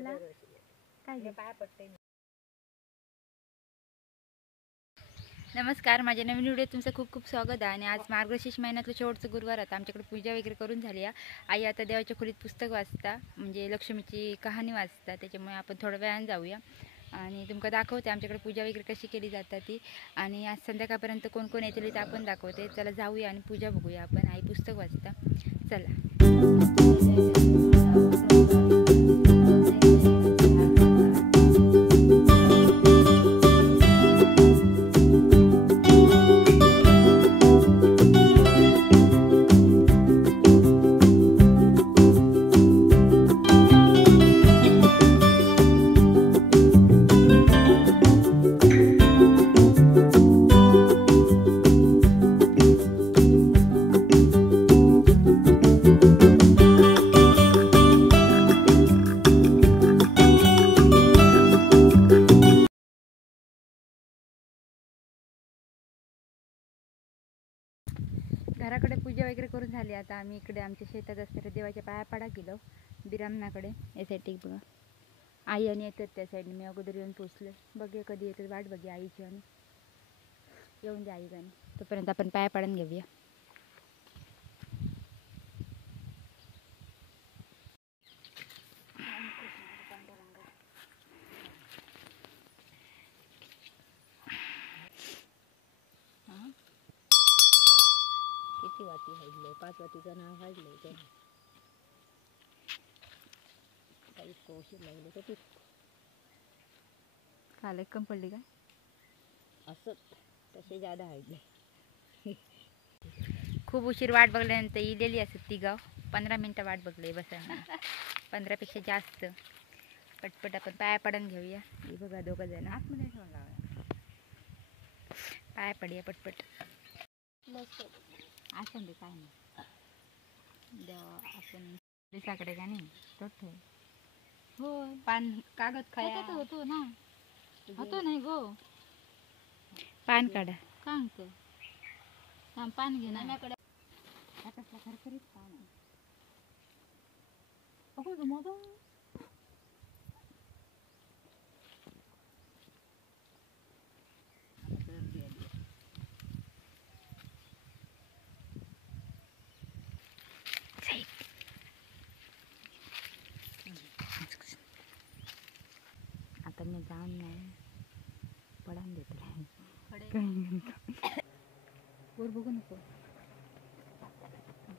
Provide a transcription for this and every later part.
मला काय नमस्कार, माझ्या नवीन व्हिडिओ तुमचं खूप खूप स्वागत आहे. आणि आज मार्गशीर्ष महिन्यातलं शेवटचं गुरुवार होता. आमच्याकडे पूजा वगैरे करून झाली आहे. आई आता देवाच्या खोलीत पुस्तक वाचता, म्हणजे लक्ष्मीची कहाणी वाचता. त्याच्यामुळे आपण थोड्या वेळानं जाऊया आणि तुमका दाखवते आमच्याकडे पूजा वगैरे कशी केली जातात ती. आणि आज संध्याकाळपर्यंत कोण कोण येतील ते आपण दाखवते. चला जाऊया आणि पूजा बघूया आपण. आई पुस्तक वाचता, चला. घराकडे पूजा वगैरे करून झाली. आता आम्ही इकडे आमच्या शेतात असणाऱ्या देवाच्या पाया पाडा गेलो बिरामनाकडे. या साईडला बघा आई आणि येतात त्या साईडने. मी अगोदर येऊन पोचले. बघूया कधी येतात, वाट बघूया आईची. आणि येऊन द्या आई गाणी, तोपर्यंत आपण पाया पाडून घेऊया. किती वाटी हाडले? 5 वाटीचं नाव हाडलंय त्याने. काही कोशिश लागली तर ती काल कम पडली का असं तसे जादा हाडले. खूप उशीर वाट बघल्यानंतर इलेली असत ती गाव. 15 मिनटं वाट बघले बस. 15पेक्षा जास्त. पटपट आपण पाया पडून घेऊया. ही बघा दोघं जण आतमध्ये पाया पडूया पटपट. असं दे काय नाही देवा आपण दिसाकडे का नाही तो ठेव. हो पान कागद खाया होतो ना, होतो नाही गो. पान काढा सांगतो. पान घे ना माझ्याकडे. आता खरखरीत पान आहे. अगो मग आता मी जाऊन नाही पडून देते वर बघू नको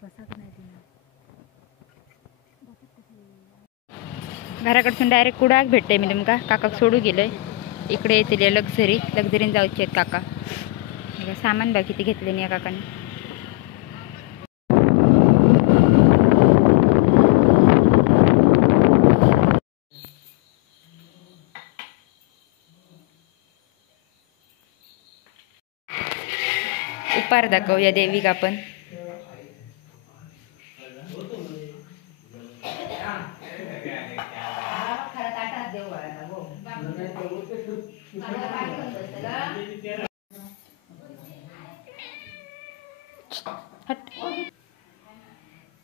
बसत नाही तिला. घराकडसून डायरेक्ट कुडाक भेटते मी तुमका. काकाक सोडू गेलोय. इकडे येतील लक्झरीने जाऊचे आहेत काका. सामान बघ किती घेतले नाही या काकाने. उपार दाखवूया देवीक आपण.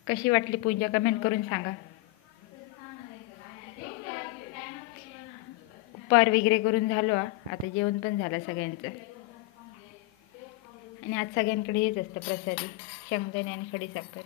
कशी वाटली पूजा कमेंट करून सांगा. उपार वगैरे करून झालो. आता जेवण पण झालं सगळ्यांचं. आणि आज सगळ्यांकडे हेच असतं प्रसादी, शेंगदाणे आणि खडीसाखर.